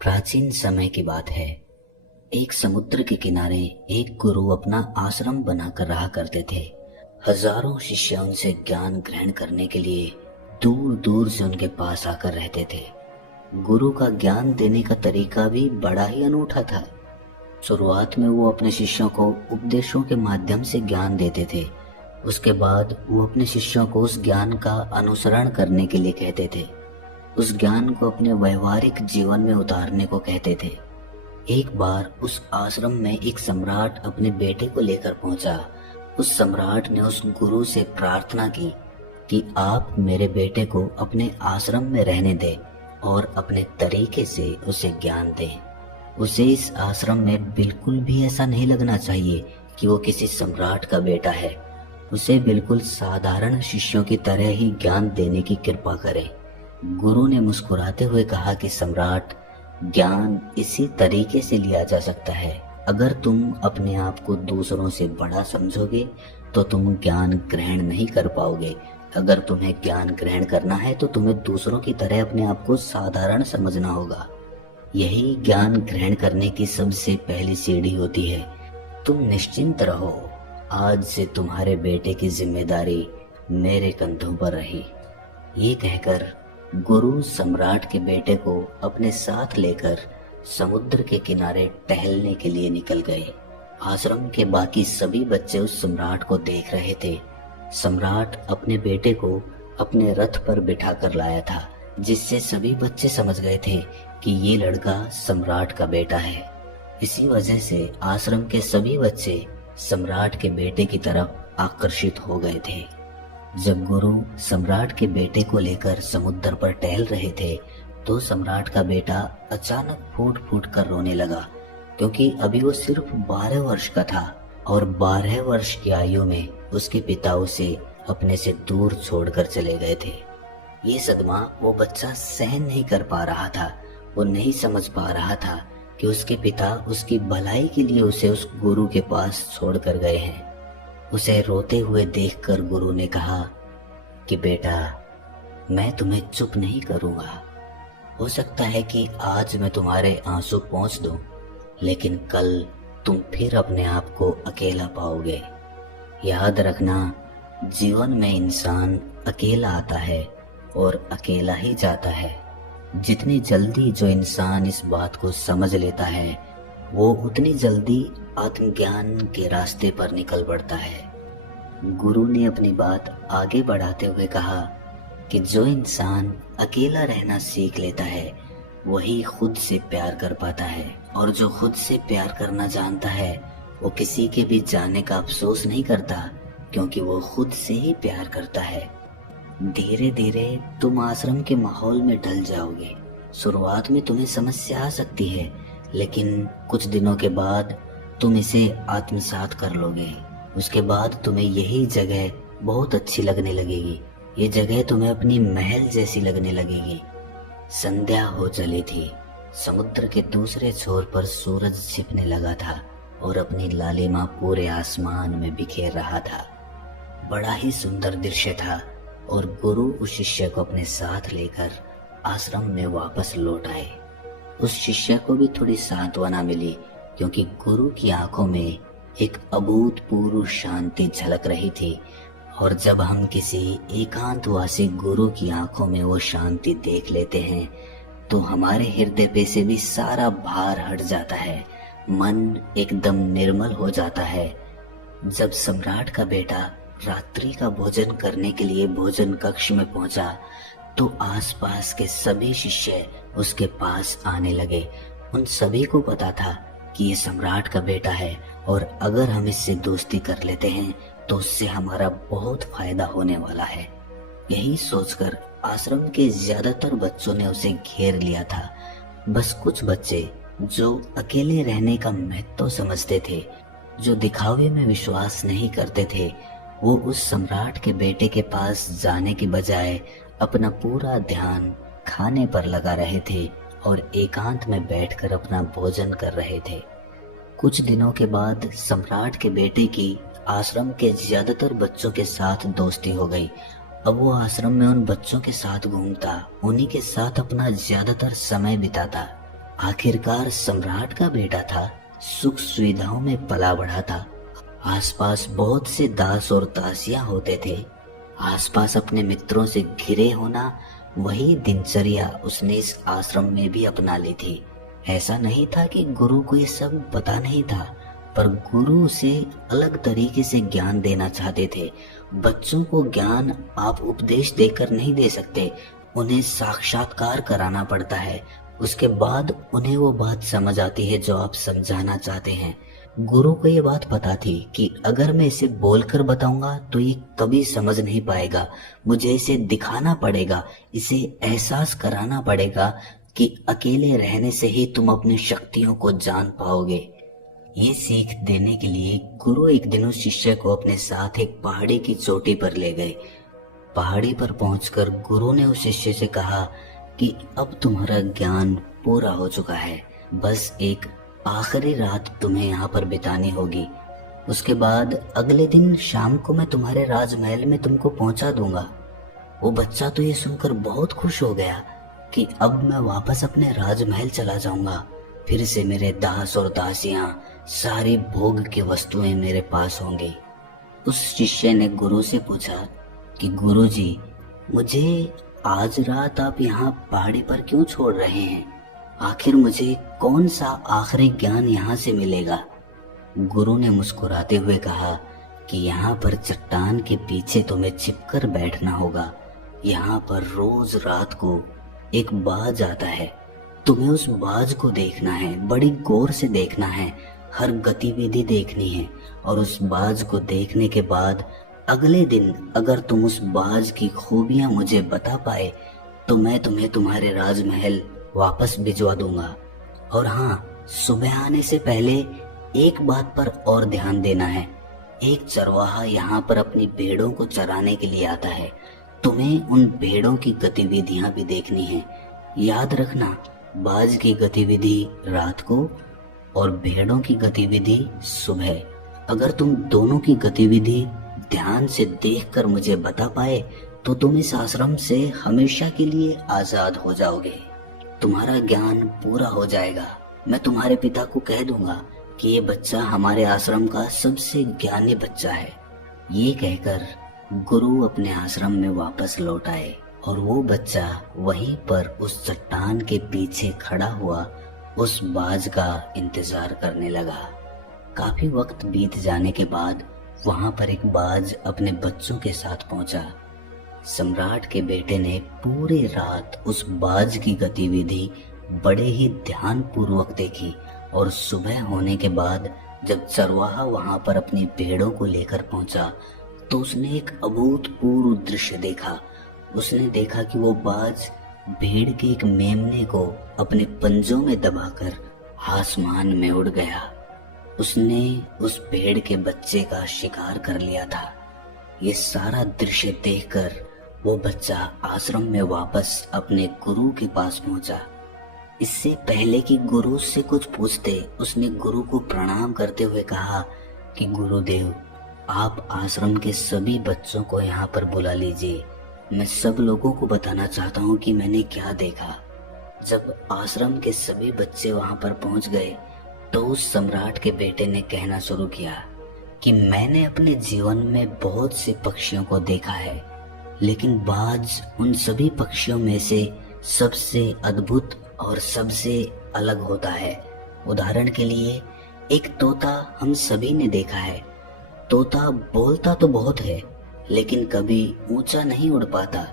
प्राचीन समय की बात है। एक समुद्र के किनारे एक गुरु अपना आश्रम बनाकर रहा करते थे। हजारों शिष्य उनसे ज्ञान ग्रहण करने के लिए दूर दूर से उनके पास आकर रहते थे। गुरु का ज्ञान देने का तरीका भी बड़ा ही अनूठा था। शुरुआत में वो अपने शिष्यों को उपदेशों के माध्यम से ज्ञान देते थे। उसके बाद वो अपने शिष्यों को उस ज्ञान का अनुसरण करने के लिए कहते थे। उस ज्ञान को अपने व्यवहारिक जीवन में उतारने को कहते थे। एक बार उस आश्रम में एक सम्राट अपने बेटे को लेकर पहुंचा। उस सम्राट ने उस गुरु से प्रार्थना की कि आप मेरे बेटे को अपने आश्रम में रहने दें और अपने तरीके से उसे ज्ञान दें। उसे इस आश्रम में बिल्कुल भी ऐसा नहीं लगना चाहिए कि वो किसी सम्राट का बेटा है। उसे बिल्कुल साधारण शिष्यों की तरह ही ज्ञान देने की कृपा करें। गुरु ने मुस्कुराते हुए कहा कि सम्राट, ज्ञान इसी तरीके से लिया जा सकता है। अगर तुम अपने आप को दूसरों से बड़ा समझोगे तो तुम ज्ञान ग्रहण नहीं कर पाओगे। अगर तुम्हें ज्ञान ग्रहण करना है तो तुम्हें दूसरों की तरह अपने आप को साधारण समझना होगा। यही ज्ञान ग्रहण करने की सबसे पहली सीढ़ी होती है। तुम निश्चिंत रहो, आज से तुम्हारे बेटे की जिम्मेदारी मेरे कंधों पर रही। ये कहकर गुरु सम्राट के बेटे को अपने साथ लेकर समुद्र के किनारे टहलने के लिए निकल गए। आश्रम के बाकी सभी बच्चे उस सम्राट को देख रहे थे। सम्राट अपने बेटे को अपने रथ पर बिठा कर लाया था, जिससे सभी बच्चे समझ गए थे कि ये लड़का सम्राट का बेटा है। इसी वजह से आश्रम के सभी बच्चे सम्राट के बेटे की तरफ आकर्षित हो गए थे। जब गुरु सम्राट के बेटे को लेकर समुद्र पर टहल रहे थे तो सम्राट का बेटा अचानक फूट फूट कर रोने लगा, क्योंकि अभी वो सिर्फ 12 वर्ष का था और 12 वर्ष की आयु में उसके पिता उसे अपने से दूर छोड़कर चले गए थे। ये सदमा वो बच्चा सहन नहीं कर पा रहा था। वो नहीं समझ पा रहा था कि उसके पिता उसकी भलाई के लिए उसे उस गुरु के पास छोड़कर गए हैं। उसे रोते हुए देखकर गुरु ने कहा कि बेटा, मैं तुम्हें चुप नहीं करूंगा। हो सकता है कि आज मैं तुम्हारे आंसू पोंछ दूं, लेकिन कल तुम फिर अपने आप को अकेला पाओगे। याद रखना, जीवन में इंसान अकेला आता है और अकेला ही जाता है। जितनी जल्दी जो इंसान इस बात को समझ लेता है, वो उतनी जल्दी आत्मज्ञान के रास्ते पर निकल पड़ता है। गुरु ने अपनी बात आगे बढ़ाते हुए कहा कि जो इंसान अकेला रहना सीख लेता है वही खुद से प्यार कर पाता है, और जो खुद से प्यार करना जानता है वो किसी के भी जाने का अफसोस नहीं करता, क्योंकि वो खुद से ही प्यार करता है। धीरे धीरे तुम आश्रम के माहौल में ढल जाओगे। शुरुआत में तुम्हें समस्या आ सकती है, लेकिन कुछ दिनों के बाद तुम इसे आत्मसात कर लोगे। उसके बाद तुम्हें यही जगह बहुत अच्छी लगने लगेगी। ये जगह तुम्हें अपनी महल जैसी लगने लगेगी। संध्या हो चली थी। समुद्र के दूसरे छोर पर सूरज छिपने लगा था और अपनी लालिमा पूरे आसमान में बिखेर रहा था। बड़ा ही सुंदर दृश्य था और गुरु उस शिष्य को अपने साथ लेकर आश्रम में वापस लौट आए। उस शिष्य को भी थोड़ी सांत्वना मिली, क्योंकि गुरु की आंखों में एक अभूतपूर्व शांति झलक रही थी। और जब हम किसी एकांतवासी गुरु की आंखों में वो शांति देख लेते हैं तो हमारे हृदय पे से भी सारा भार हट जाता है, मन एकदम निर्मल हो जाता है। जब सम्राट का बेटा रात्रि का भोजन करने के लिए भोजन कक्ष में पहुंचा तो आसपास के सभी शिष्य उसके पास आने लगे। उन सभी को पता था कि ये सम्राट का बेटा है और अगर हम इससे दोस्ती कर लेते हैं तो उससे हमारा बहुत फायदा होने वाला है। यही सोचकर आश्रम के ज्यादातर बच्चों ने उसे घेर लिया था। बस कुछ बच्चे जो अकेले रहने का महत्व समझते थे, जो दिखावे में विश्वास नहीं करते थे, वो उस सम्राट के बेटे के पास जाने की बजाय अपना पूरा ध्यान खाने पर लगा रहे थे और एकांत में बैठकर अपना भोजन कर रहे थे। कुछ दिनों के बाद सम्राट के बेटे की आश्रम के ज्यादातर बच्चों के साथ दोस्ती हो गई। अब वो आश्रम में उन बच्चों के साथ घूमता, उन्हीं के साथ अपना ज्यादातर समय बिताता। आखिरकार सम्राट का बेटा था, सुख सुविधाओं में पला बढ़ा था। आसपास बहुत से दास और दासियां होते थे। आसपास अपने मित्रों से घिरे होना, वही दिनचर्या उसने इस आश्रम में भी अपना ली थी। ऐसा नहीं था कि गुरु को ये सब पता नहीं था, पर गुरु उसे अलग तरीके से ज्ञान देना चाहते थे। बच्चों को ज्ञान आप उपदेश देकर नहीं दे सकते, उन्हें साक्षात्कार कराना पड़ता है। उसके बाद उन्हें वो बात समझ आती है जो आप समझाना चाहते हैं। गुरु को ये बात पता थी कि अगर मैं इसे बोलकर बताऊंगा तो ये कभी समझ नहीं पाएगा। मुझे इसे दिखाना पड़ेगा, इसे एहसास कराना पड़ेगा कि अकेले रहने से ही तुम अपनी शक्तियों को जान पाओगे। ये सीख देने के लिए गुरु एक दिन उस शिष्य को अपने साथ एक पहाड़ी की चोटी पर ले गए। पहाड़ी पर पहुंचकर गुरु ने उस शिष्य से कहा कि अब तुम्हारा ज्ञान पूरा हो चुका है, बस एक आखिरी रात तुम्हें यहाँ पर बितानी होगी। उसके बाद अगले दिन शाम को मैं तुम्हारे राजमहल में तुमको पहुंचा दूंगा। वो बच्चा तो ये सुनकर बहुत खुश हो गया कि अब मैं वापस अपने राजमहल चला जाऊंगा। फिर से मेरे दास और दासियां, सारी भोग की वस्तुएं मेरे पास होंगी। उस शिष्य ने गुरु से पूछा कि गुरुजी, मुझे आज रात आप यहाँ पहाड़ी पर क्यों छोड़ रहे हैं? आखिर मुझे कौन सा आखिरी ज्ञान यहाँ से मिलेगा? गुरु ने मुस्कुराते हुए कहा कि यहाँ पर चट्टान के पीछे तुम्हें छिपकर बैठना होगा। यहाँ पर रोज रात को एक बाज आता है, तुम्हें उस बाज को देखना है, बड़ी गौर से देखना है, हर गतिविधि देखनी है। और उस बाज को देखने के बाद अगले दिन अगर तुम उस बाज की खूबियां मुझे बता पाए तो मैं तुम्हें तुम्हारे राजमहल वापस भिजवा दूंगा। और हाँ, सुबह आने से पहले एक बात पर और ध्यान देना है। एक चरवाहा यहाँ पर अपनी भेड़ों को चराने के लिए आता है, तुम्हें उन भेड़ों की गतिविधियां भी देखनी है। याद रखना, बाज की गतिविधि रात को और भेड़ों की गतिविधि सुबह। अगर तुम दोनों की गतिविधि ध्यान से देखकर मुझे बता पाए तो तुम इस आश्रम से हमेशा के लिए आजाद हो जाओगे। तुम्हारा ज्ञान पूरा हो जाएगा। मैं तुम्हारे पिता को कह दूंगा कि ये बच्चा हमारे आश्रम का सबसे ज्ञानी बच्चा है। ये कहकर गुरु अपने आश्रम में वापस लौट आए और वो बच्चा वहीं पर उस चट्टान के पीछे खड़ा हुआ उस बाज का इंतजार करने लगा। काफी वक्त बीत जाने के बाद वहां पर एक बाज अपने बच्चों के साथ पहुंचा। सम्राट के बेटे ने पूरी रात उस बाज की गतिविधि बड़े ही ध्यान पूर्वक देखी और सुबह होने के बाद जब चरवाहा वहां पर अपनी भेड़ों को लेकर पहुंचा तो उसने एक अभूतपूर्व दृश्य देखा। उसने देखा कि वो बाज भेड़ के एक मेमने को अपने पंजों में दबाकर आसमान में उड़ गया। उसने उस भेड़ के बच्चे का शिकार कर लिया था। ये सारा दृश्य देखकर वो बच्चा आश्रम में वापस अपने गुरु के पास पहुंचा। इससे पहले कि गुरु उससे कुछ पूछते, उसने गुरु को प्रणाम करते हुए कहा कि गुरुदेव, आप आश्रम के सभी बच्चों को यहाँ पर बुला लीजिए। मैं सब लोगों को बताना चाहता हूँ कि मैंने क्या देखा। जब आश्रम के सभी बच्चे वहां पर पहुंच गए तो उस सम्राट के बेटे ने कहना शुरू किया कि मैंने अपने जीवन में बहुत से पक्षियों को देखा है, लेकिन बाज उन सभी पक्षियों में से सबसे अद्भुत और सबसे अलग होता है। उदाहरण के लिए एक तोता हम सभी ने देखा है। तोता बोलता तो बहुत है लेकिन कभी ऊंचा नहीं उड़ पाता,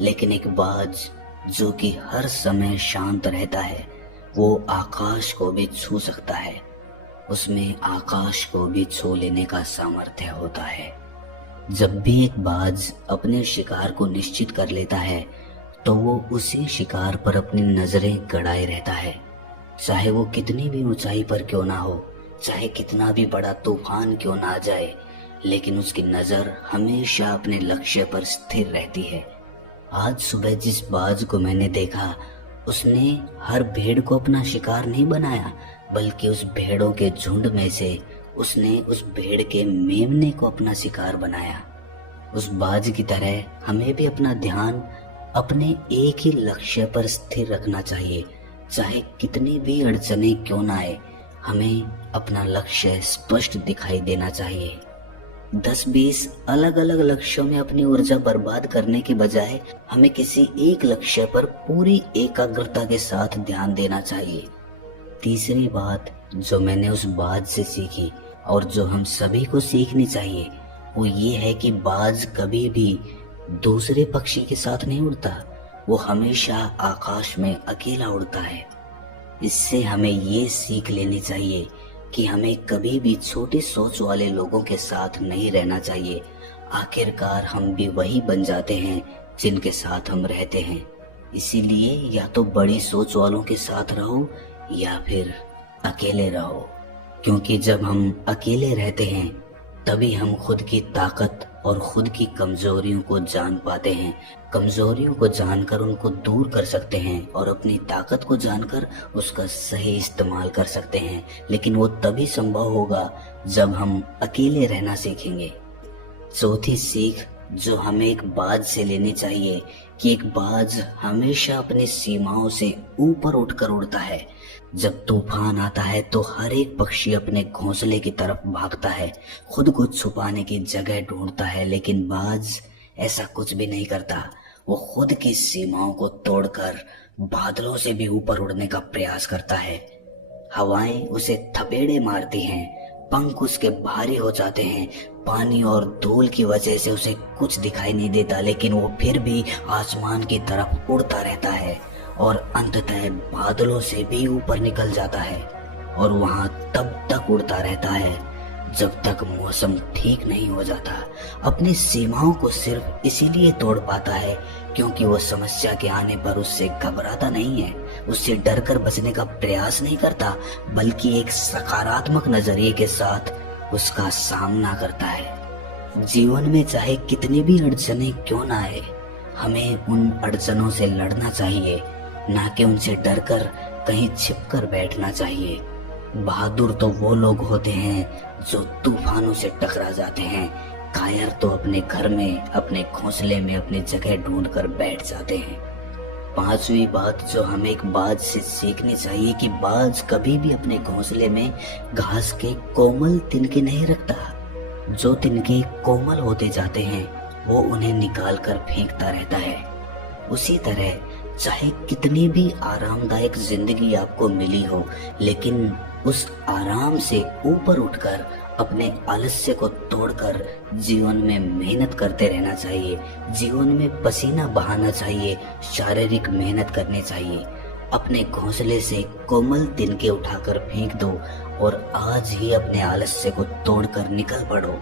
लेकिन एक बाज जो कि हर समय शांत रहता है, वो आकाश को भी छू सकता है। उसमें आकाश को भी छू लेने का सामर्थ्य होता है। जब भी एक बाज अपने शिकार को निश्चित कर लेता है तो वो उसी शिकार पर अपनी नजरें गड़ाए रहता है, चाहे वो कितनी भी ऊंचाई पर क्यों ना हो, चाहे कितना भी बड़ा तूफान क्यों ना आ जाए, लेकिन उसकी नजर हमेशा अपने लक्ष्य पर स्थिर रहती है। आज सुबह जिस बाज को मैंने देखा उसने हर भेड़ को अपना शिकार नहीं बनाया, बल्कि उस भेड़ों के झुंड में से उसने उस भेड़ के मेमने को अपना शिकार बनाया। उस बाज की तरह हमें भी अपना ध्यान अपने एक ही लक्ष्य पर स्थिर रखना चाहिए, चाहे कितनी भी अड़चने क्यों ना आए, हमें अपना लक्ष्य स्पष्ट दिखाई देना चाहिए। 10-20 अलग अलग लक्ष्यों में अपनी ऊर्जा बर्बाद करने के बजाय हमें किसी एक लक्ष्य पर पूरी एकाग्रता के साथ ध्यान देना चाहिए। तीसरी बात जो मैंने उस बाज से सीखी और जो हम सभी को सीखनी चाहिए वो ये है कि बाज कभी भी दूसरे पक्षी के साथ नहीं उड़ता, वो हमेशा आकाश में अकेला उड़ता है। इससे हमें ये सीख लेनी चाहिए कि हमें कभी भी छोटी सोच वाले लोगों के साथ नहीं रहना चाहिए। आखिरकार हम भी वही बन जाते हैं जिनके साथ हम रहते हैं। इसीलिए या तो बड़ी सोच वालों के साथ रहो या फिर अकेले रहो, क्योंकि जब हम अकेले रहते हैं तभी हम खुद की ताकत और खुद की कमजोरियों को जान पाते हैं। कमजोरियों को जानकर उनको दूर कर सकते हैं और अपनी ताकत को जानकर उसका सही इस्तेमाल कर सकते हैं। लेकिन वो तभी संभव होगा जब हम अकेले रहना सीखेंगे। चौथी सीख जो हमें एक बाज से लेनी चाहिए कि एक बाज हमेशा अपनी सीमाओं से ऊपर उठकर उड़ता है। जब तूफान आता है तो हर एक पक्षी अपने घोंसले की तरफ भागता है, खुद को छुपाने की जगह ढूंढता है, लेकिन बाज ऐसा कुछ भी नहीं करता। वो खुद की सीमाओं को तोड़कर बादलों से भी ऊपर उड़ने का प्रयास करता है। हवाएं उसे थपेड़े मारती हैं, पंख उसके भारी हो जाते हैं, पानी और धूल की वजह से उसे कुछ दिखाई नहीं देता, लेकिन वो फिर भी आसमान की तरफ उड़ता रहता है और अंततः बादलों से भी ऊपर निकल जाता है और वहां तब तक उड़ता रहता है जब तक मौसम ठीक नहीं हो जाता। अपनी सीमाओं को सिर्फ इसीलिए तोड़ पाता है क्योंकि वो समस्या के आने पर उससे घबराता नहीं है, उससे डरकर बचने का प्रयास नहीं करता, बल्कि एक सकारात्मक नजरिए के साथ उसका सामना करता है। जीवन में चाहे कितनी भी अड़चनें क्यों ना आए, हमें उन अड़चनों से लड़ना चाहिए, ना कि उनसे डरकर कहीं छिपकर बैठना चाहिए। बहादुर तो वो लोग होते हैं जो तूफानों से टकरा जाते हैं, कायर तो अपने घर में, अपने घोंसले में अपनी जगह ढूंढकर बैठ जाते हैं। पांचवी बात जो हमें एक बाज से सीखनी चाहिए कि बाज कभी भी अपने घोंसले में घास के कोमल तिनके नहीं रखता। जो तिनके कोमल होते जाते हैं वो उन्हें निकाल कर फेंकता रहता है। उसी तरह चाहे कितनी भी आरामदायक जिंदगी आपको मिली हो, लेकिन उस आराम से ऊपर उठकर अपने आलस्य को तोड़कर जीवन में मेहनत करते रहना चाहिए। जीवन में पसीना बहाना चाहिए, शारीरिक मेहनत करनी चाहिए। अपने घोंसले से कोमल तिनके उठाकर फेंक दो और आज ही अपने आलस्य को तोड़कर निकल पड़ो।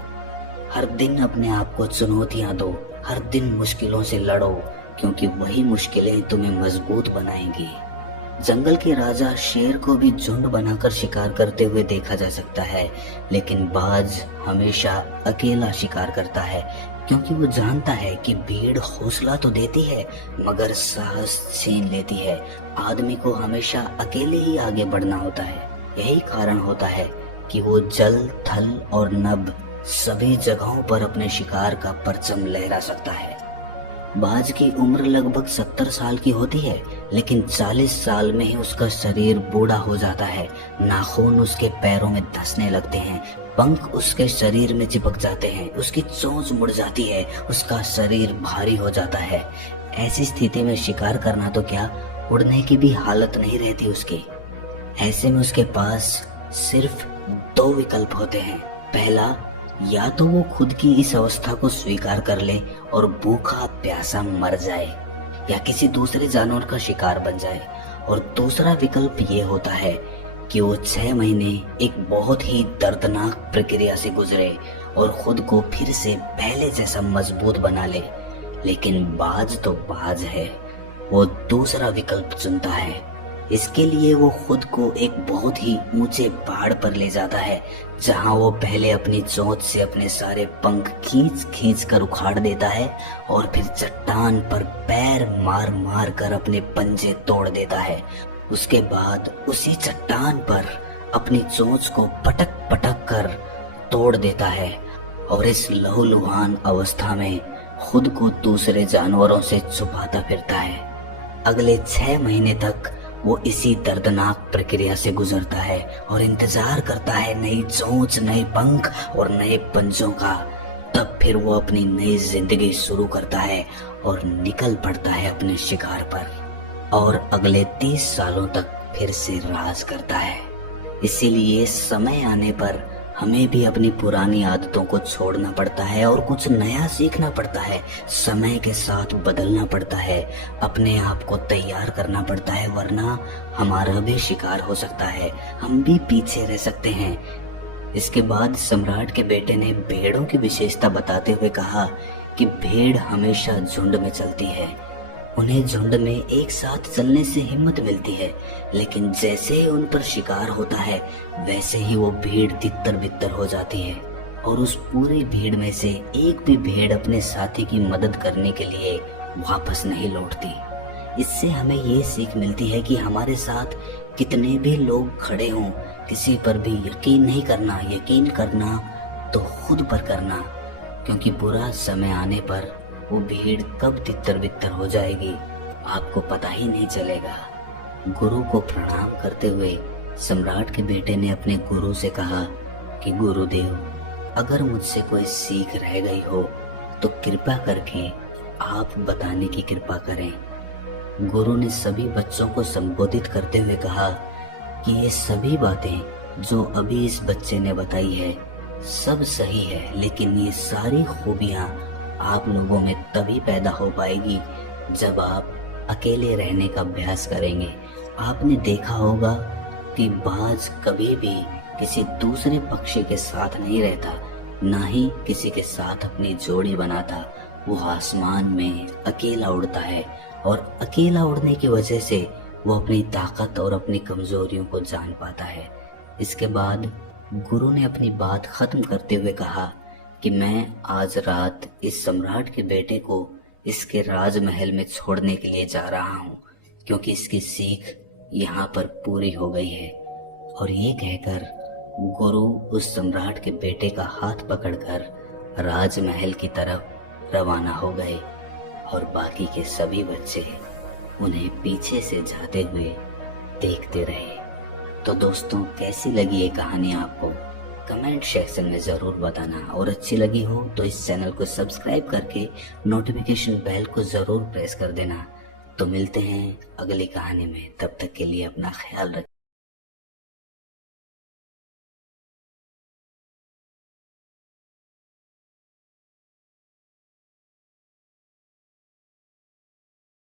हर दिन अपने आप को चुनौतियां दो, हर दिन मुश्किलों से लड़ो, क्योंकि वही मुश्किलें तुम्हें मजबूत बनाएंगी। जंगल के राजा शेर को भी झुंड बनाकर शिकार करते हुए देखा जा सकता है, लेकिन बाज हमेशा अकेला शिकार करता है, क्योंकि वो जानता है कि भीड़ हौसला तो देती है मगर साहस छीन लेती है। आदमी को हमेशा अकेले ही आगे बढ़ना होता है। यही कारण होता है कि वो जल, थल और नभ सभी जगहों पर अपने शिकार का परचम लहरा सकता है। बाज की उम्र लगभग 70 साल की होती है, लेकिन 40 साल में ही उसका शरीर बूढ़ा हो जाता है। नाखून उसके पैरों में धंसने लगते हैं, पंख उसके शरीर में चिपक जाते हैं, उसकी चोंच मुड़ जाती है, उसका शरीर भारी हो जाता है। ऐसी स्थिति में शिकार करना तो क्या, उड़ने की भी हालत नहीं रहती उसकी। ऐसे में उसके पास सिर्फ 2 विकल्प होते हैं। पहला, या तो वो खुद की इस अवस्था को स्वीकार कर ले और भूखा प्यासा मर जाए या किसी दूसरे जानवर का शिकार बन जाए, और दूसरा विकल्प ये होता है कि वो 6 महीने एक बहुत ही दर्दनाक प्रक्रिया से गुजरे और खुद को फिर से पहले जैसा मजबूत बना ले। लेकिन बाज तो बाज है, वो दूसरा विकल्प चुनता है। इसके लिए वो खुद को एक बहुत ही ऊंचे पहाड़ पर ले जाता है, जहां वो पहले अपनी चोंच से अपने सारे पंख खींच खींच कर उखाड़ देता है और फिर चट्टान पर पैर मार मार कर अपने पंजे तोड़ देता है। उसके बाद उसी चट्टान पर अपनी चोंच को पटक पटक कर तोड़ देता है और इस लहूलुहान अवस्था में खुद को दूसरे जानवरों से छुपाता फिरता है। अगले 6 महीने तक वो इसी दर्दनाक प्रक्रिया से गुजरता है और इंतजार करता है नई चोंच, नए पंख और नए पंजों का। तब फिर वो अपनी नई जिंदगी शुरू करता है और निकल पड़ता है अपने शिकार पर और अगले 30 सालों तक फिर से राज करता है। इसीलिए समय आने पर हमें भी अपनी पुरानी आदतों को छोड़ना पड़ता है और कुछ नया सीखना पड़ता है। समय के साथ बदलना पड़ता है, अपने आप को तैयार करना पड़ता है, वरना हमारा भी शिकार हो सकता है, हम भी पीछे रह सकते हैं। इसके बाद सम्राट के बेटे ने भेड़ों की विशेषता बताते हुए कहा कि भेड़ हमेशा झुंड में चलती है। उन्हें झुंड में एक साथ चलने से हिम्मत मिलती है, लेकिन जैसे ही उन पर शिकार होता है वैसे ही वो भीड़ तितर बितर हो जाती है और उस पूरी भीड़ में से एक भी भेड़ अपने साथी की मदद करने के लिए वापस नहीं लौटती। इससे हमें ये सीख मिलती है कि हमारे साथ कितने भी लोग खड़े हों, किसी पर भी यकीन नहीं करना। यकीन करना तो खुद पर करना, क्योंकि बुरा समय आने पर वो भीड़ कब तितर बितर हो जाएगी आपको पता ही नहीं चलेगा। गुरु को प्रणाम करते हुए सम्राट के बेटे ने अपने गुरु से कहा कि गुरुदेव, अगर मुझसे कोई सीख रह गई हो तो कृपा करके आप बताने की कृपा करें। गुरु ने सभी बच्चों को संबोधित करते हुए कहा कि ये सभी बातें जो अभी इस बच्चे ने बताई है सब सही है, लेकिन ये सारी खूबियां आप लोगों में तभी पैदा हो पाएगी जब आप अकेले रहने का अभ्यास करेंगे। आपने देखा होगा कि बाज कभी भी किसी दूसरे पक्षी के साथ नहीं रहता, ना ही किसी के साथ अपनी जोड़ी बनाता। वो आसमान में अकेला उड़ता है और अकेला उड़ने की वजह से वो अपनी ताकत और अपनी कमजोरियों को जान पाता है। इसके बाद गुरु ने अपनी बात खत्म करते हुए कहा कि मैं आज रात इस सम्राट के बेटे को इसके राजमहल में छोड़ने के लिए जा रहा हूँ, क्योंकि इसकी सीख यहाँ पर पूरी हो गई है। और ये कहकर गुरु उस सम्राट के बेटे का हाथ पकड़कर राजमहल की तरफ रवाना हो गए और बाकी के सभी बच्चे उन्हें पीछे से जाते हुए देखते रहे। तो दोस्तों, कैसी लगी ये कहानी आपको? कमेंट सेक्शन में ज़रूर बताना, और अच्छी लगी हो तो इस चैनल को सब्सक्राइब करके नोटिफिकेशन बेल को ज़रूर प्रेस कर देना। तो मिलते हैं अगली कहानी में, तब तक के लिए अपना ख्याल रखें।